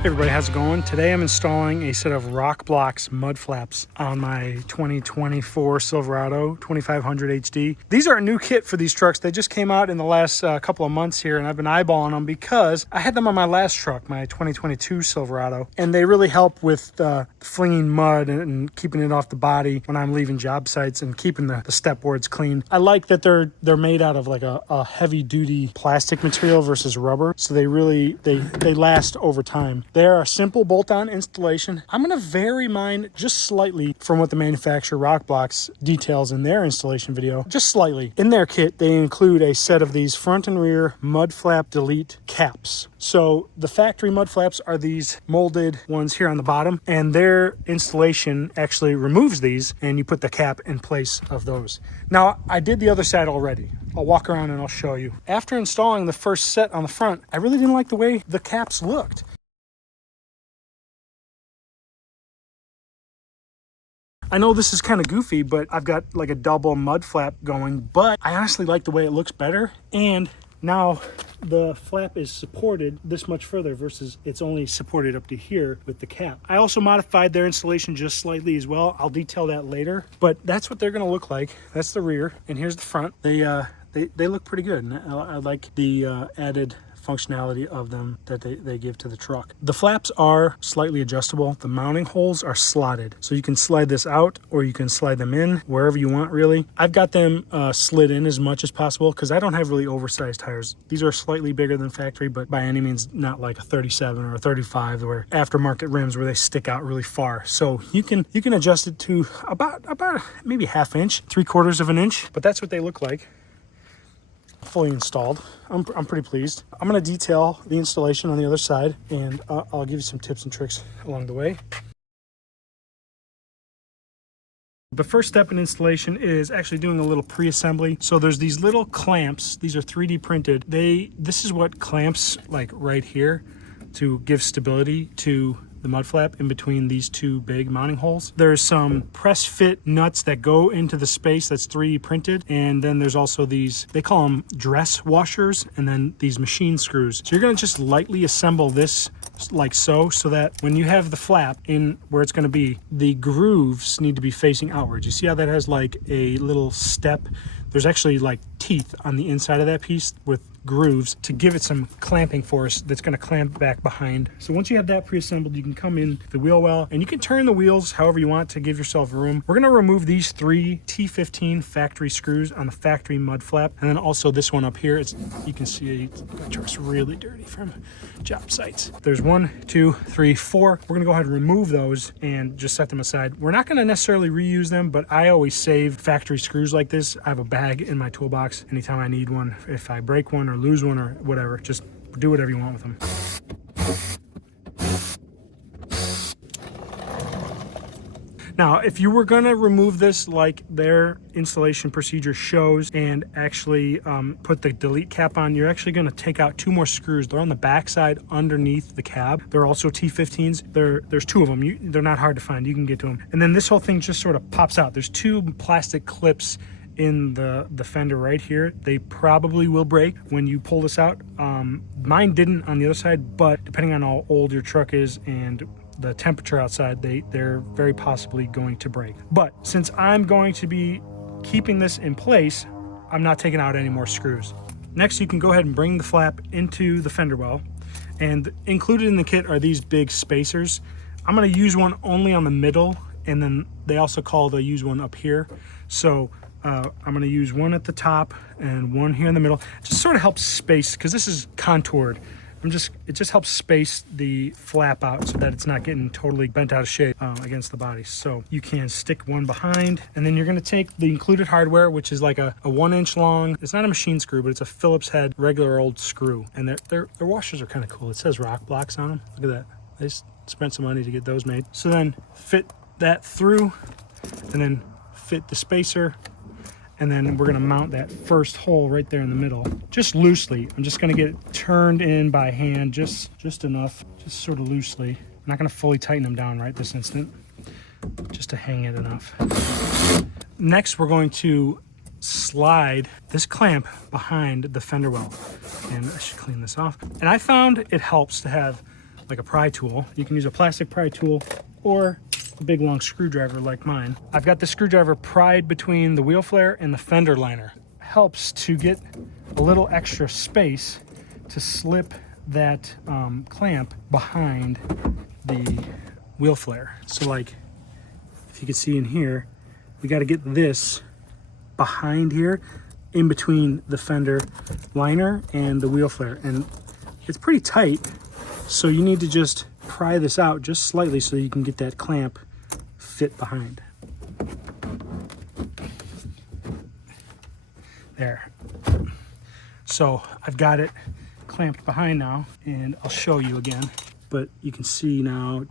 Hey everybody, how's it going? Today I'm installing a set of RokBlokz mud flaps on my 2024 Silverado 2500 HD. These are a new kit for these trucks. They just came out in the last couple of months here, and I've been eyeballing them because I had them on my last truck, my 2022 Silverado, and they really help with flinging mud and keeping it off the body when I'm leaving job sites and keeping the step boards clean. I like that they're made out of like a heavy duty plastic material versus rubber, so they last over time. They are a simple bolt-on installation. I'm going to vary mine just slightly from what the manufacturer RokBlokz details in their installation video, just slightly. In their kit, they include a set of these front and rear mud flap delete caps. So the factory mud flaps are these molded ones here on the bottom, and their installation actually removes these, and you put the cap in place of those. Now, I did the other side already. I'll walk around and I'll show you. After installing the first set on the front, I really didn't like the way the caps looked. I know this is kind of goofy, but I've got like a double mud flap going, but I honestly like the way it looks better. And now the flap is supported this much further versus it's only supported up to here with the cap. I also modified their installation just slightly as well. I'll detail that later, but that's what they're going to look like. That's the rear, and here's the front. They look pretty good, and I like the added functionality of them that they give to the truck. The flaps are slightly adjustable. The mounting holes are slotted, so you can slide this out or you can slide them in wherever you want, really. I've got them slid in as much as possible because I don't have really oversized tires. These are slightly bigger than factory, but by any means not like a 37 or a 35 or aftermarket rims where they stick out really far. So you can adjust it to about maybe ½ inch, 3/4 of an inch, but that's what they look like. Fully installed. I'm pretty pleased. I'm going to detail the installation on the other side, and I'll give you some tips and tricks along the way. The first step in installation is actually doing a little pre-assembly. So there's these little clamps. These are 3D printed. This is what clamps like right here to give stability to the mud flap in between these two big mounting holes. There's some press fit nuts that go into the space that's 3D printed, and then there's also these, they call them dress washers, and then these machine screws. So you're going to just lightly assemble this like so that when you have the flap in where it's going to be, the grooves need to be facing outwards. You see how that has like a little step? There's actually like teeth on the inside of that piece with grooves to give it some clamping force that's going to clamp back behind. So once you have that pre-assembled, you can come in the wheel well, and you can turn the wheels however you want to give yourself room. We're going to remove these 3 T15 factory screws on the factory mud flap, and then also this one up here. You can see the truck's really dirty from job sites. There's 1, 2, 3, 4. We're going to go ahead and remove those and just set them aside. We're not going to necessarily reuse them, but I always save factory screws like this. I have a bag in my toolbox anytime I need one. If I break one or lose one or whatever, just do whatever you want with them. Now, if you were going to remove this like their installation procedure shows and actually put the delete cap on, you're actually going to take out 2 more screws. They're on the back side underneath the cab. They're also T15s. There's 2 of them. They're not hard to find. You can get to them. And then this whole thing just sort of pops out. There's 2 plastic clips in the fender right here. They probably will break when you pull this out. Mine didn't on the other side, but depending on how old your truck is and the temperature outside, they're very possibly going to break. But since I'm going to be keeping this in place, I'm not taking out any more screws. Next, you can go ahead and bring the flap into the fender well, and included in the kit are these big spacers. I'm going to use one only on the middle, and then they also use one up here. So I'm going to use one at the top and one here in the middle. It just sort of helps space, because this is contoured. It just helps space the flap out so that it's not getting totally bent out of shape against the body. So you can stick one behind, and then you're going to take the included hardware, which is like a 1-inch long. It's not a machine screw, but it's a Phillips head regular old screw, and their washers are kind of cool. It says RokBlokz on them. Look at that. They just spent some money to get those made. So then fit that through, and then fit the spacer. And then we're gonna mount that first hole right there in the middle, just loosely. I'm just gonna get it turned in by hand, just enough, just sort of loosely. I'm not gonna fully tighten them down right this instant, just to hang it enough. Next, we're going to slide this clamp behind the fender well. And I should clean this off. And I found it helps to have like a pry tool. You can use a plastic pry tool or a big long screwdriver like mine. I've got the screwdriver pried between the wheel flare and the fender liner. Helps to get a little extra space to slip that clamp behind the wheel flare. So like, if you can see in here, we got to get this behind here, in between the fender liner and the wheel flare. And it's pretty tight, so you need to just pry this out just slightly so you can get that clamp fit behind. There. So I've got it clamped behind now, and I'll show you again. But you can see now,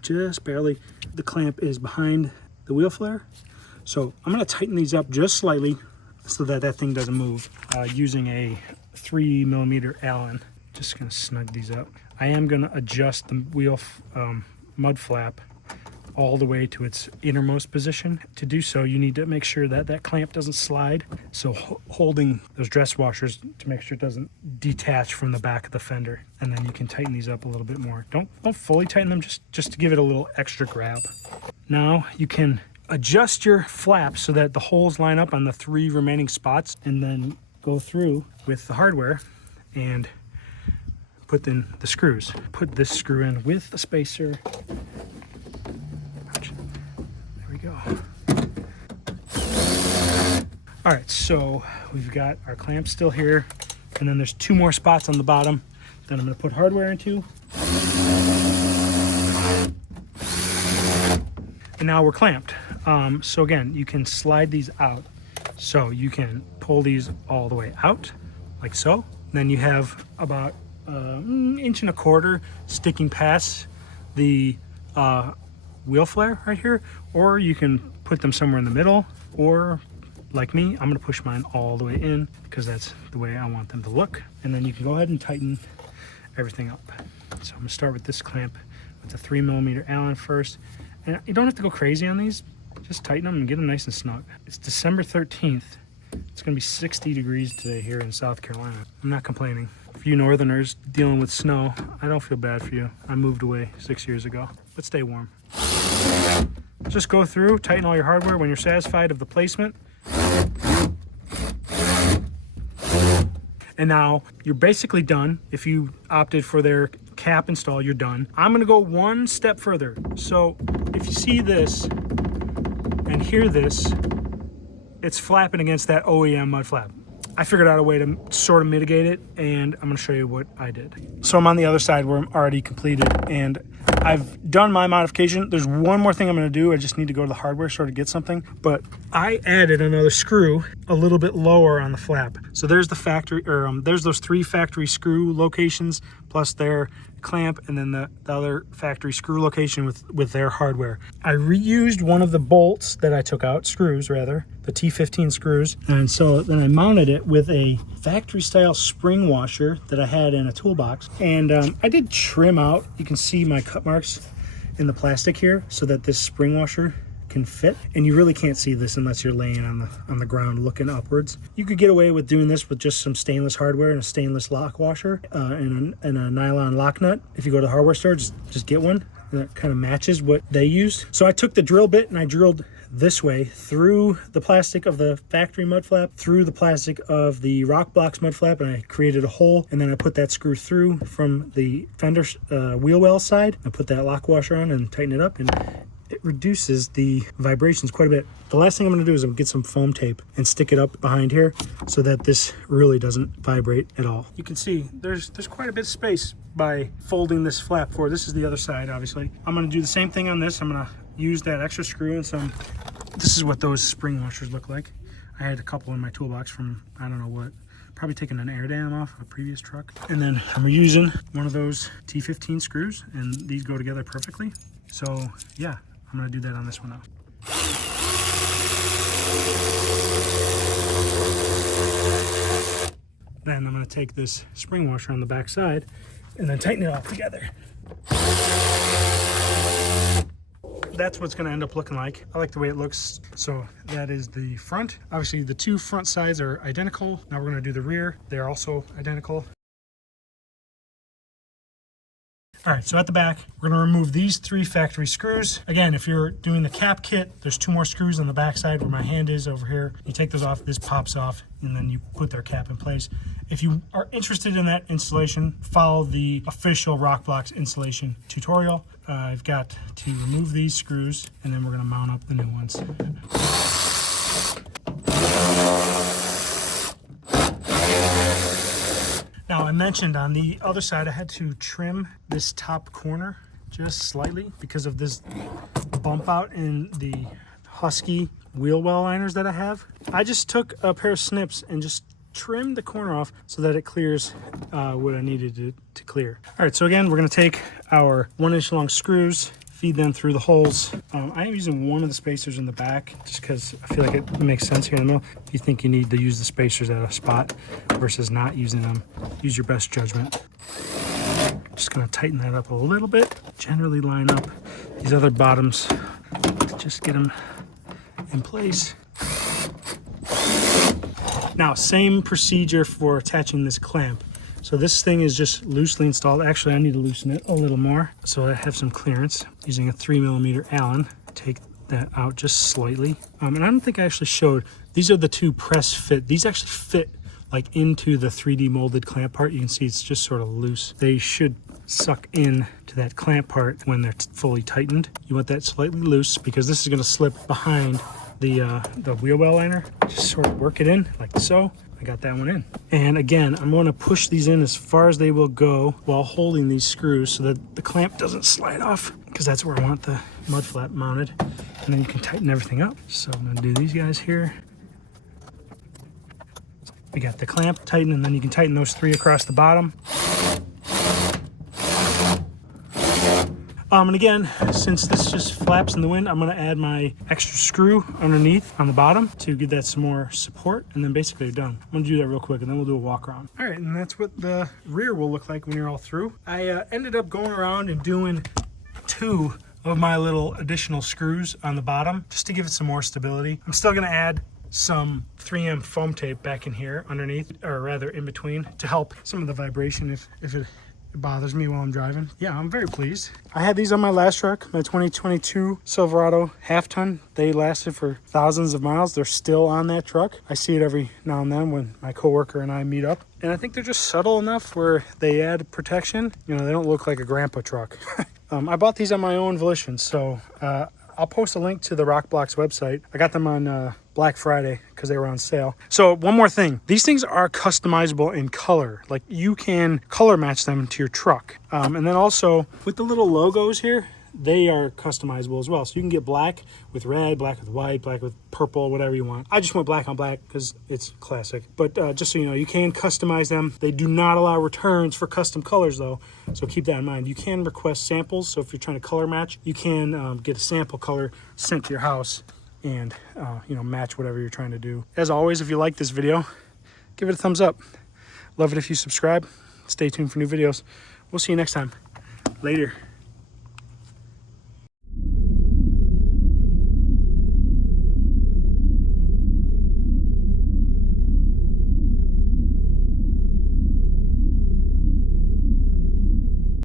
just barely, the clamp is behind the wheel flare. So I'm going to tighten these up just slightly so that that thing doesn't move, using a 3mm Allen. Just going to snug these up. I am going to adjust the wheel mud flap all the way to its innermost position. To do so, you need to make sure that that clamp doesn't slide. So holding those dress washers to make sure it doesn't detach from the back of the fender. And then you can tighten these up a little bit more. Don't fully tighten them, just to give it a little extra grab. Now you can adjust your flap so that the holes line up on the 3 remaining spots, and then go through with the hardware and put in the screws. Put this screw in with the spacer. There we go. All right, so we've got our clamp still here, and then there's 2 more spots on the bottom that I'm going to put hardware into. And now we're clamped. So again, you can slide these out. So you can pull these all the way out, like so. Then you have about 1.25 inches sticking past the wheel flare right here, or you can put them somewhere in the middle, or like me, I'm gonna push mine all the way in because that's the way I want them to look. And then you can go ahead and tighten everything up. So I'm gonna start with this clamp with the 3mm Allen first. And you don't have to go crazy on these, just tighten them and get them nice and snug. It's December 13th. It's gonna be 60 degrees today here in South Carolina. I'm not complaining. For you northerners dealing with snow, I don't feel bad for you. I moved away 6 years ago, but stay warm. Just go through, tighten all your hardware when you're satisfied of the placement. And now you're basically done. If you opted for their cap install, you're done. I'm gonna go one step further. So if you see this and hear this, it's flapping against that OEM mud flap. I figured out a way to sort of mitigate it, and I'm gonna show you what I did. So I'm on the other side where I'm already completed, and I've done my modification. There's one more thing I'm gonna do. I just need to go to the hardware store to get something, but I added another screw a little bit lower on the flap. So there's the factory, or there's those 3 factory screw locations, plus their clamp, and then the other factory screw location with their hardware. I reused one of the bolts that I took out, screws rather, the T15 screws, and so then I mounted it with a factory style spring washer that I had in a toolbox. And I did trim out, you can see my cut marks in the plastic here so that this spring washer can fit, and you really can't see this unless you're laying on the ground looking upwards. You could get away with doing this with just some stainless hardware and a stainless lock washer and a nylon lock nut. If you go to the hardware store, just get one that kind of matches what they used. So I took the drill bit and I drilled this way through the plastic of the factory mud flap, through the plastic of the RokBlokz mud flap, and I created a hole, and then I put that screw through from the fender wheel well side. I put that lock washer on and tighten it up, and it reduces the vibrations quite a bit. The last thing I'm going to do is I'm going to get some foam tape and stick it up behind here so that this really doesn't vibrate at all. You can see there's quite a bit of space by folding this flap forward. This is the other side, obviously. I'm going to do the same thing on this. I'm going to use that extra screw and some. This is what those spring washers look like. I had a couple in my toolbox from I don't know what. Probably taking an air dam off of a previous truck. And then I'm using one of those T15 screws, and these go together perfectly. So yeah, I'm gonna do that on this one now. Then I'm gonna take this spring washer on the back side and then tighten it all together. That's what's gonna end up looking like. I like the way it looks. So that is the front. Obviously the 2 front sides are identical. Now we're gonna do the rear. They're also identical. All right, so at the back, we're gonna remove these 3 factory screws. Again, if you're doing the cap kit, there's 2 more screws on the back side where my hand is over here. You take those off, this pops off, and then you put their cap in place. If you are interested in that installation, follow the official RokBlokz installation tutorial. I've got to remove these screws, and then we're gonna mount up the new ones. Now, I mentioned on the other side I had to trim this top corner just slightly because of this bump out in the Husky wheel well liners that I have. I just took a pair of snips and just trimmed the corner off so that it clears what I needed to clear. All right, so again, we're gonna take our 1-inch long screws, feed them through the holes. I am using one of the spacers in the back just because I feel like it makes sense here in the middle. If you think you need to use the spacers at a spot versus not using them, use your best judgment. Just gonna tighten that up a little bit. Generally line up these other bottoms to just get them in place. Now, same procedure for attaching this clamp. So this thing is just loosely installed. Actually, I need to loosen it a little more so I have some clearance. Using a 3mm Allen, take that out just slightly. And I don't think I actually showed, these are the 2 press fit. These actually fit like into the 3D molded clamp part. You can see it's just sort of loose. They should suck in to that clamp part when they're fully tightened. You want that slightly loose because this is gonna slip behind the wheel well liner. Just sort of work it in like so. I got that one in. And again, I'm going to push these in as far as they will go while holding these screws so that the clamp doesn't slide off, because that's where I want the mud flap mounted. And then you can tighten everything up. So I'm going to do these guys here. We got the clamp tightened, and then you can tighten those 3 across the bottom. And again, since this just flaps in the wind, I'm gonna add my extra screw underneath on the bottom to give that some more support, and then basically you're done. I'm gonna do that real quick and then we'll do a walk around. All right, and that's what the rear will look like when you're all through. I ended up going around and doing 2 of my little additional screws on the bottom just to give it some more stability. I'm still gonna add some 3M foam tape back in here underneath, or rather in between, to help some of the vibration if it bothers me while I'm driving. Yeah, I'm very pleased. I had these on my last truck, my 2022 Silverado half-ton. They lasted for thousands of miles. They're still on that truck. I see it every now and then when my coworker and I meet up. And I think they're just subtle enough where they add protection. You know, they don't look like a grandpa truck. I bought these on my own volition, so I'll post a link to the RokBlokz website. I got them on Black Friday because they were on sale. So one more thing, these things are customizable in color. Like, you can color match them to your truck. And then also with the little logos here, they are customizable as well. So you can get black with red, black with white, black with purple, whatever you want. I just went black on black because it's classic. But just so you know, you can customize them. They do not allow returns for custom colors though, so keep that in mind. You can request samples, so if you're trying to color match, you can get a sample color sent to your house and you know, match whatever you're trying to do. As always, if you like this video, give it a thumbs up. Love it if you subscribe. Stay tuned for new videos. We'll see you next time. Later.